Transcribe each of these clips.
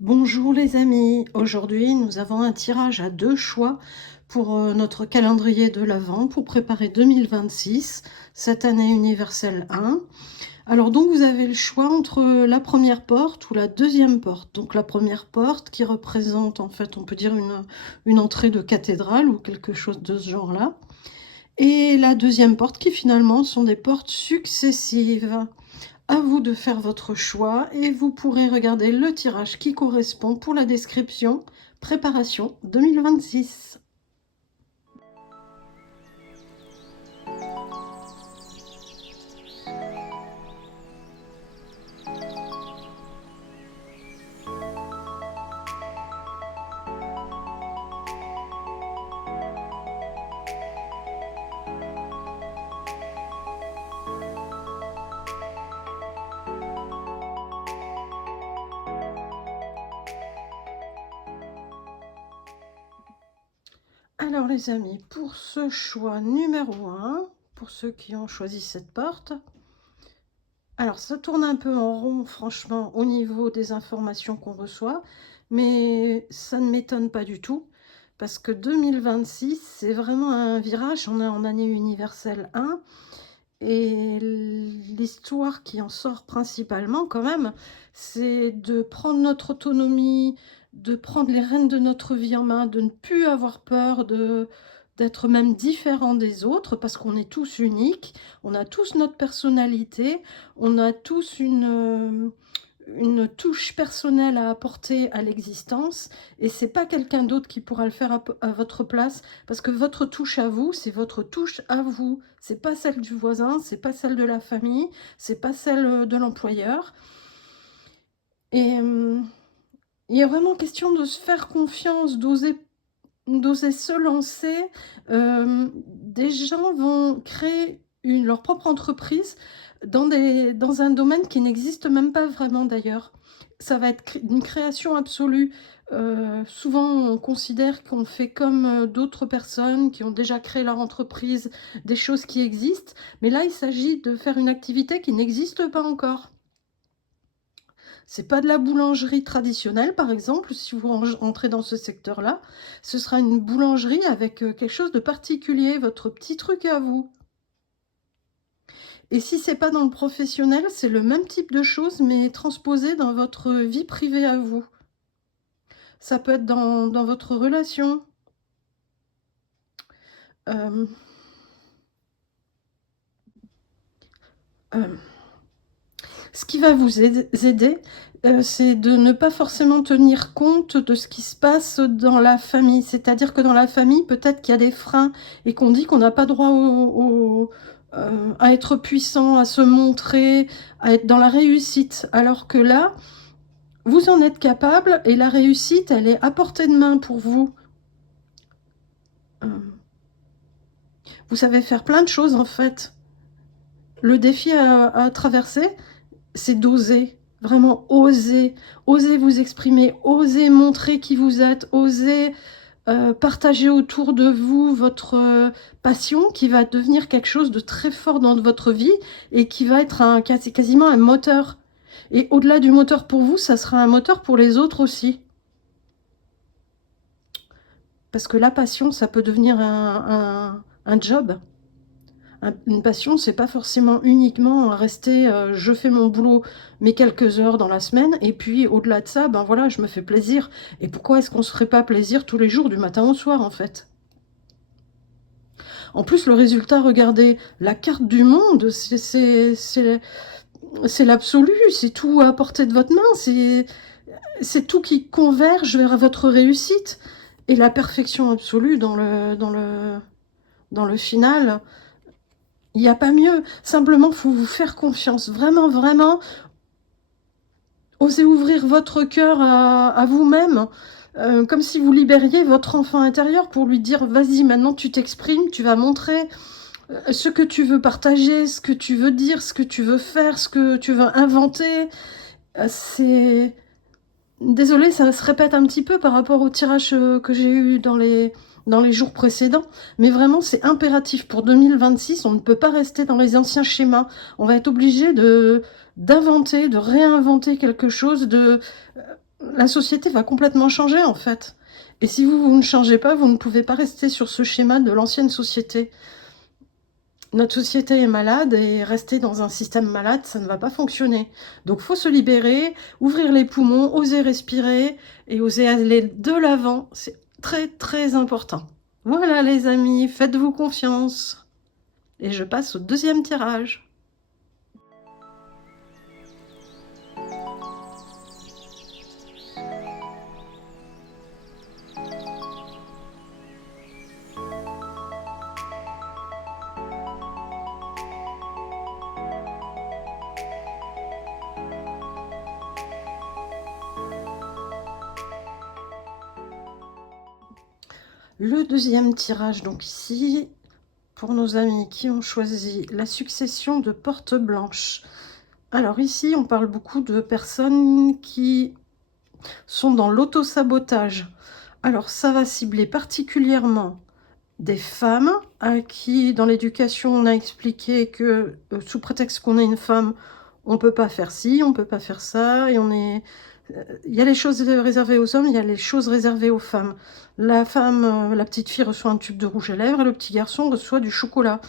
Bonjour les amis, aujourd'hui nous avons un tirage à deux choix pour notre calendrier de l'Avent pour préparer 2026, cette année universelle 1. Alors donc vous avez le choix entre la première porte ou la deuxième porte. Donc la première porte qui représente en fait on peut dire une entrée de cathédrale ou quelque chose de ce genre-là. Et la deuxième porte qui finalement sont des portes successives. À vous de faire votre choix et vous pourrez regarder le tirage qui correspond pour la description préparation 2026. Alors les amis, pour ce choix numéro 1, pour ceux qui ont choisi cette porte, alors ça tourne un peu en rond franchement au niveau des informations qu'on reçoit, mais ça ne m'étonne pas du tout parce que 2026 c'est vraiment un virage, on est en année universelle 1 et l'histoire qui en sort principalement quand même, c'est de prendre notre autonomie, de prendre les rênes de notre vie en main, de ne plus avoir peur d'être même différent des autres parce qu'on est tous uniques, on a tous notre personnalité, on a tous une touche personnelle à apporter à l'existence et c'est pas quelqu'un d'autre qui pourra le faire à votre place parce que votre touche à vous, c'est votre touche à vous. C'est pas celle du voisin, c'est pas celle de la famille, c'est pas celle de l'employeur. Et il y a vraiment question de se faire confiance, d'oser se lancer. Des gens vont créer leur propre entreprise dans un domaine qui n'existe même pas vraiment d'ailleurs. Ça va être une création absolue. Souvent, on considère qu'on fait comme d'autres personnes qui ont déjà créé leur entreprise, des choses qui existent. Mais là, il s'agit de faire une activité qui n'existe pas encore. C'est pas de la boulangerie traditionnelle, par exemple, si vous entrez dans ce secteur-là. Ce sera une boulangerie avec quelque chose de particulier, votre petit truc à vous. Et si c'est pas dans le professionnel, c'est le même type de choses, mais transposé dans votre vie privée à vous. Ça peut être dans votre relation. Euh, euh, Ce qui va vous aider, c'est de ne pas forcément tenir compte de ce qui se passe dans la famille. C'est-à-dire que dans la famille, peut-être qu'il y a des freins et qu'on dit qu'on n'a pas droit à être puissant, à se montrer, à être dans la réussite. Alors que là, vous en êtes capable et la réussite, elle est à portée de main pour vous. Vous savez faire plein de choses en fait. Le défi à traverser, c'est d'oser, vraiment oser, oser vous exprimer, oser montrer qui vous êtes, oser partager autour de vous votre passion qui va devenir quelque chose de très fort dans votre vie et qui va être quasiment un moteur. Et au-delà du moteur pour vous, ça sera un moteur pour les autres aussi. Parce que la passion, ça peut devenir un job. Une passion, c'est pas forcément uniquement rester, je fais mon boulot, mais quelques heures dans la semaine, et puis au-delà de ça, ben voilà, je me fais plaisir. Et pourquoi est-ce qu'on se ferait pas plaisir tous les jours, du matin au soir, en fait? En plus, le résultat, regardez, la carte du monde, c'est l'absolu, c'est tout à portée de votre main, c'est tout qui converge vers votre réussite. Et la perfection absolue dans le final, il n'y a pas mieux. Simplement, il faut vous faire confiance. Vraiment, vraiment, osez ouvrir votre cœur à vous-même, comme si vous libériez votre enfant intérieur pour lui dire, vas-y, maintenant tu t'exprimes, tu vas montrer ce que tu veux partager, ce que tu veux dire, ce que tu veux faire, ce que tu veux inventer. C'est... Désolée, ça se répète un petit peu par rapport au tirage que j'ai eu dans les jours précédents, mais vraiment c'est impératif pour 2026, on ne peut pas rester dans les anciens schémas, on va être obligé d'inventer, de réinventer quelque chose, la société va complètement changer en fait. Et si vous ne changez pas, vous ne pouvez pas rester sur ce schéma de l'ancienne société. Notre société est malade et rester dans un système malade, ça ne va pas fonctionner. Donc faut se libérer, ouvrir les poumons, oser respirer et oser aller de l'avant. C'est très très important. Voilà les amis, faites-vous confiance. Et je passe au deuxième tirage. Le deuxième tirage, donc ici, pour nos amis qui ont choisi la succession de portes blanches. Alors ici, on parle beaucoup de personnes qui sont dans l'auto-sabotage. Alors ça va cibler particulièrement des femmes à qui, dans l'éducation, on a expliqué que sous prétexte qu'on est une femme, on ne peut pas faire ci, on ne peut pas faire ça, et on est... Il y a les choses réservées aux hommes, il y a les choses réservées aux femmes. La femme, la petite fille reçoit un tube de rouge à lèvres, et le petit garçon reçoit du chocolat.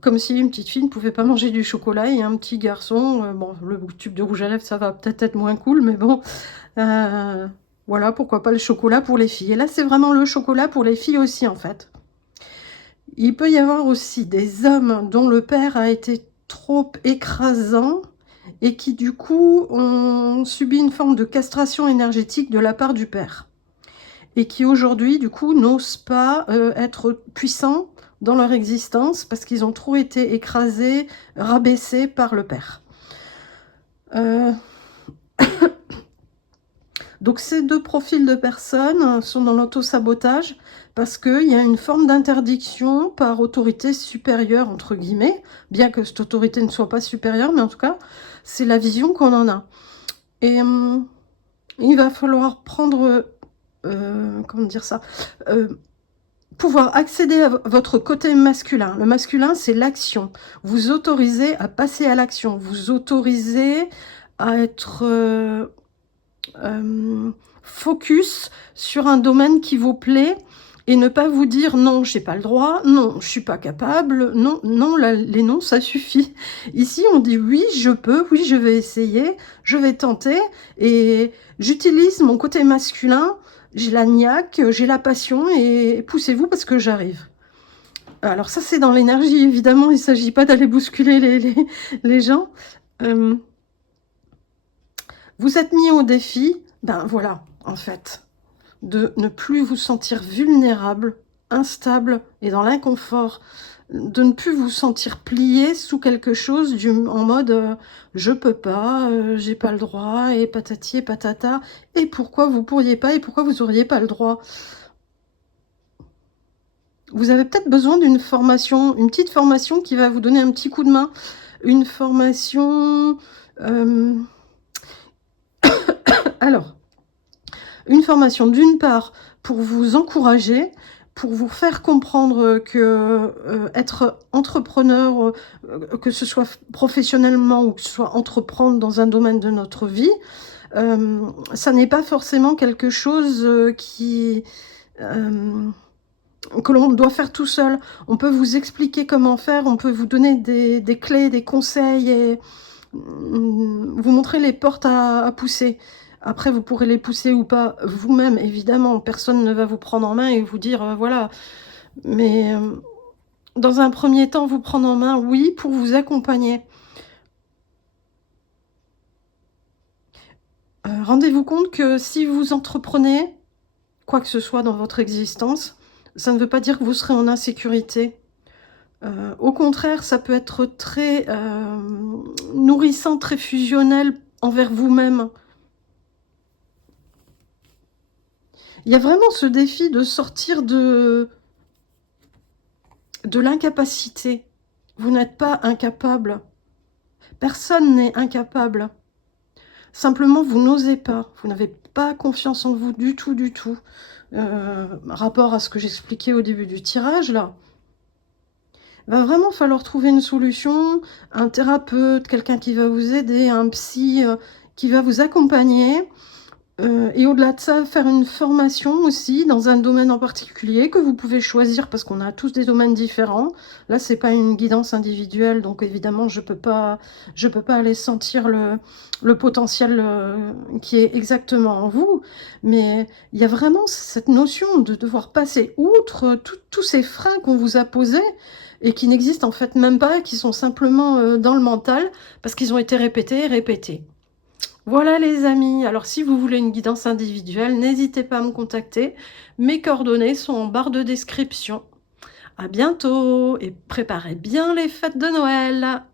Comme si une petite fille ne pouvait pas manger du chocolat, et un petit garçon, bon, le tube de rouge à lèvres, ça va peut-être être moins cool, mais bon, voilà, pourquoi pas le chocolat pour les filles. Et là, c'est vraiment le chocolat pour les filles aussi, en fait. Il peut y avoir aussi des hommes dont le père a été trop écrasant, et qui du coup ont subi une forme de castration énergétique de la part du père. Et qui aujourd'hui du coup n'osent pas être puissants dans leur existence parce qu'ils ont trop été écrasés, rabaissés par le père. Donc ces deux profils de personnes sont dans l'auto-sabotage parce qu'il y a une forme d'interdiction par autorité supérieure, entre guillemets, bien que cette autorité ne soit pas supérieure, mais en tout cas, c'est la vision qu'on en a. Et il va falloir prendre, comment dire ça, pouvoir accéder à votre côté masculin. Le masculin, c'est l'action. Vous autorisez à passer à l'action. Vous autorisez à être focus sur un domaine qui vous plaît et ne pas vous dire non, j'ai pas le droit, non, je suis pas capable, non, non, les noms, ça suffit. Ici, on dit oui, je peux, oui, je vais essayer, je vais tenter et j'utilise mon côté masculin, j'ai la niaque, j'ai la passion et poussez-vous parce que j'arrive. Alors ça, c'est dans l'énergie, évidemment, il ne s'agit pas d'aller bousculer les gens. Vous êtes mis au défi, ben voilà, en fait, de ne plus vous sentir vulnérable, instable et dans l'inconfort, de ne plus vous sentir plié sous quelque chose en mode je peux pas, j'ai pas le droit, et patati et patata, et pourquoi vous pourriez pas, et pourquoi vous auriez pas le droit. Vous avez peut-être besoin d'une formation, une petite formation qui va vous donner un petit coup de main, une formation... Alors, une formation d'une part pour vous encourager, pour vous faire comprendre que être entrepreneur, que ce soit professionnellement ou que ce soit entreprendre dans un domaine de notre vie, ça n'est pas forcément quelque chose que l'on doit faire tout seul. On peut vous expliquer comment faire, on peut vous donner des clés, des conseils et vous montrer les portes à pousser. Après, vous pourrez les pousser ou pas vous-même, évidemment. Personne ne va vous prendre en main et vous dire voilà. Mais dans un premier temps, vous prendre en main, oui, pour vous accompagner. Rendez-vous compte que si vous entreprenez quoi que ce soit dans votre existence, ça ne veut pas dire que vous serez en insécurité. Au contraire, ça peut être très nourrissant, très fusionnel envers vous-même. Il y a vraiment ce défi de sortir de l'incapacité. Vous n'êtes pas incapable. Personne n'est incapable. Simplement, vous n'osez pas. Vous n'avez pas confiance en vous du tout, du tout. Rapport à ce que j'expliquais au début du tirage, là. Il va vraiment falloir trouver une solution, un thérapeute, quelqu'un qui va vous aider, un psy qui va vous accompagner Et au-delà de ça, faire une formation aussi dans un domaine en particulier que vous pouvez choisir parce qu'on a tous des domaines différents. Là, c'est pas une guidance individuelle, donc évidemment, je peux pas aller sentir le potentiel, qui est exactement en vous. Mais il y a vraiment cette notion de devoir passer outre tous ces freins qu'on vous a posés et qui n'existent en fait même pas, qui sont simplement, dans le mental parce qu'ils ont été répétés et répétés. Voilà les amis, alors si vous voulez une guidance individuelle, n'hésitez pas à me contacter. Mes coordonnées sont en barre de description. À bientôt et préparez bien les fêtes de Noël.